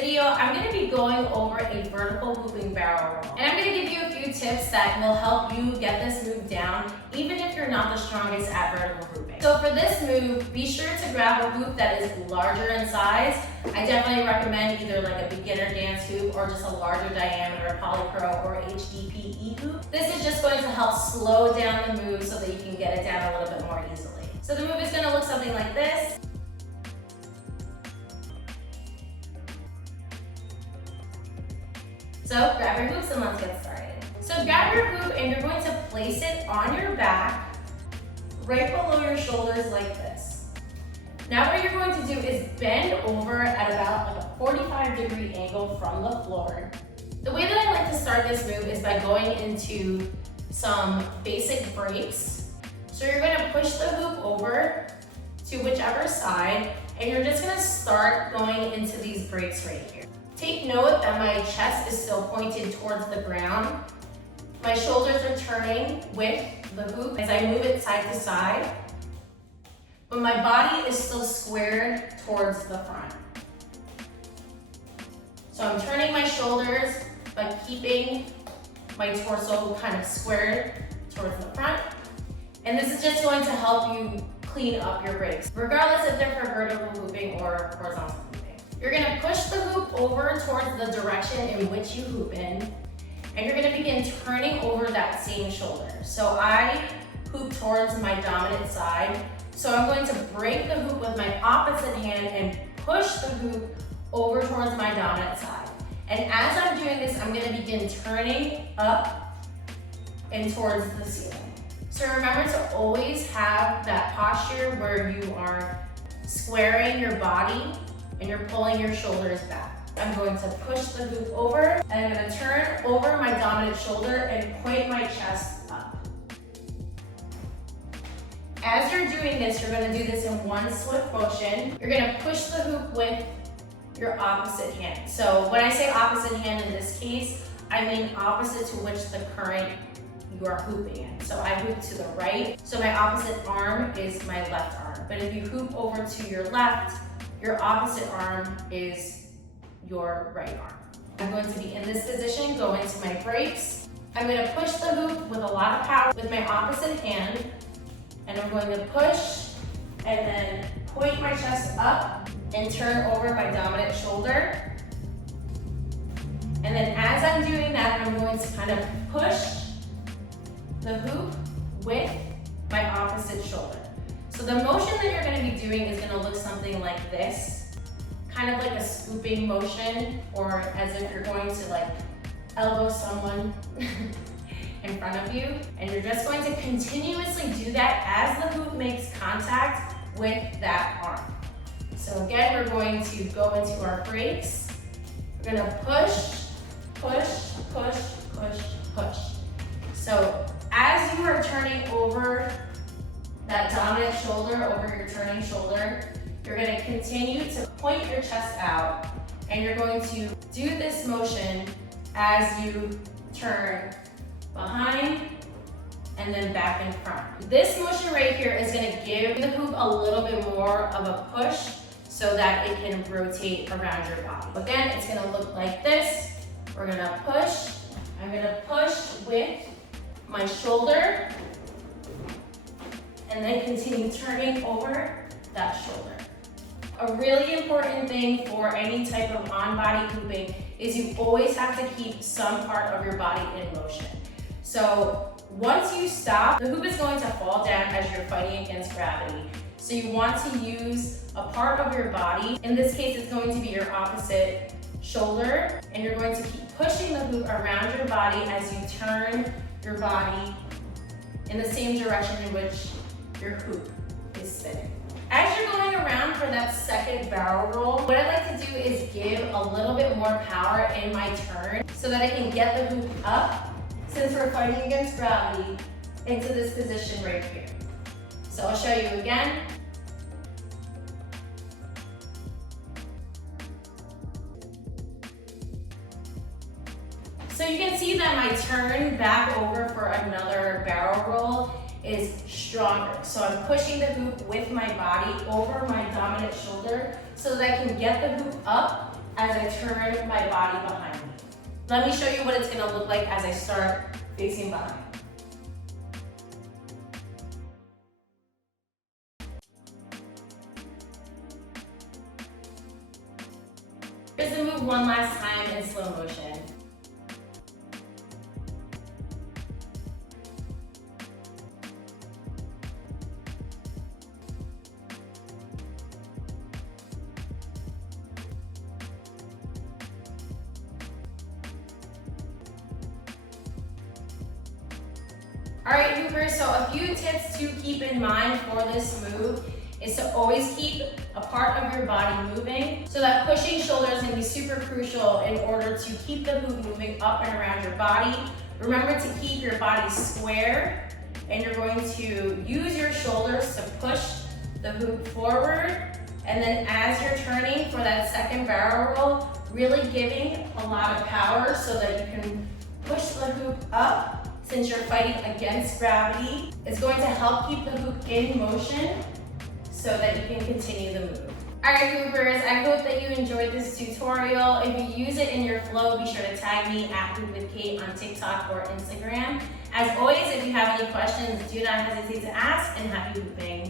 video, I'm going to be going over a vertical hooping barrel roll. And I'm going to give you a few tips that will help you get this move down, even if you're not the strongest at vertical hooping. So for this move, be sure to grab a hoop that is larger in size. I definitely recommend either like a beginner dance hoop or just a larger diameter Polypro or HDPE hoop. This is just going to help slow down the move so that you can get it down a little bit more easily. So the move is going to look something like this. So grab your hoops and let's get started. So grab your hoop and you're going to place it on your back, right below your shoulders like this. Now what you're going to do is bend over at about like a 45-degree angle from the floor. The way that I like to start this move is by going into some basic breaks. So you're going to push the hoop over to whichever side, and you're just going to start going into these breaks right here. Take note that my chest is still pointed towards the ground. My shoulders are turning with the hoop as I move it side to side, but my body is still squared towards the front. So I'm turning my shoulders, but keeping my torso kind of squared towards the front. And this is just going to help you clean up your breaks, regardless if they're for vertical hooping or horizontal hooping. You're gonna push the hoop over towards the direction in which you hoop in, and you're gonna begin turning over that same shoulder. So I hoop towards my dominant side, so I'm going to break the hoop with my opposite hand and push the hoop over towards my dominant side. And as I'm doing this, I'm gonna begin turning up and towards the ceiling. So remember to always have that posture where you are squaring your body and you're pulling your shoulders back. I'm going to push the hoop over, and I'm going to turn over my dominant shoulder and point my chest up. As you're doing this, you're going to do this in one swift motion. You're going to push the hoop with your opposite hand. So when I say opposite hand in this case, I mean opposite to which the current you are hooping in. So I hoop to the right, so my opposite arm is my left arm. But if you hoop over to your left, your opposite arm is your right arm. I'm going to be in this position, go into my breaks. I'm going to push the hoop with a lot of power with my opposite hand, and I'm going to push and then point my chest up and turn over my dominant shoulder. And then as I'm doing that, I'm going to kind of push the hoop with my opposite shoulder. So the motion that you're going to be doing is going to look something like this, kind of like a scooping motion, or as if you're going to like elbow someone in front of you. And you're just going to continuously do that as the hoop makes contact with that arm. So again, we're going to go into our breaks. We're going to push, push, push, push, push. So as you are turning over that dominant shoulder over your turning shoulder, you're going to continue to point your chest out, and you're going to do this motion as you turn behind and then back in front. This motion right here is going to give the hoop a little bit more of a push so that it can rotate around your body. Again, it's going to look like this. We're going to push. I'm going to push with my shoulder, and then continue turning over that shoulder. A really important thing for any type of on-body hooping is you always have to keep some part of your body in motion. So once you stop, the hoop is going to fall down as you're fighting against gravity. So you want to use a part of your body. In this case, it's going to be your opposite shoulder, and you're going to keep pushing the hoop around your body as you turn your body in the same direction in which your hoop is spinning. As you're going around for that second barrel roll, what I like to do is give a little bit more power in my turn so that I can get the hoop up, since we're fighting against gravity, into this position right here. So I'll show you again. So you can see that my turn back over for another barrel roll is stronger. So I'm pushing the hoop with my body over my dominant shoulder so that I can get the hoop up as I turn my body behind me. Let me show you what it's gonna look like as I start facing behind. Here's the move one last time in slow motion. Alright Hoopers, so a few tips to keep in mind for this move is to always keep a part of your body moving. So that pushing shoulder is going to be super crucial in order to keep the hoop moving up and around your body. Remember to keep your body square, and you're going to use your shoulders to push the hoop forward. And then as you're turning for that second barrel roll, really giving a lot of power so that you can push the hoop up. Since you're fighting against gravity, it's going to help keep the hoop in motion so that you can continue the move. Alright Hoopers, I hope that you enjoyed this tutorial. If you use it in your flow, be sure to tag me at HoopWithKate on TikTok or Instagram. As always, if you have any questions, do not hesitate to ask, and happy hooping.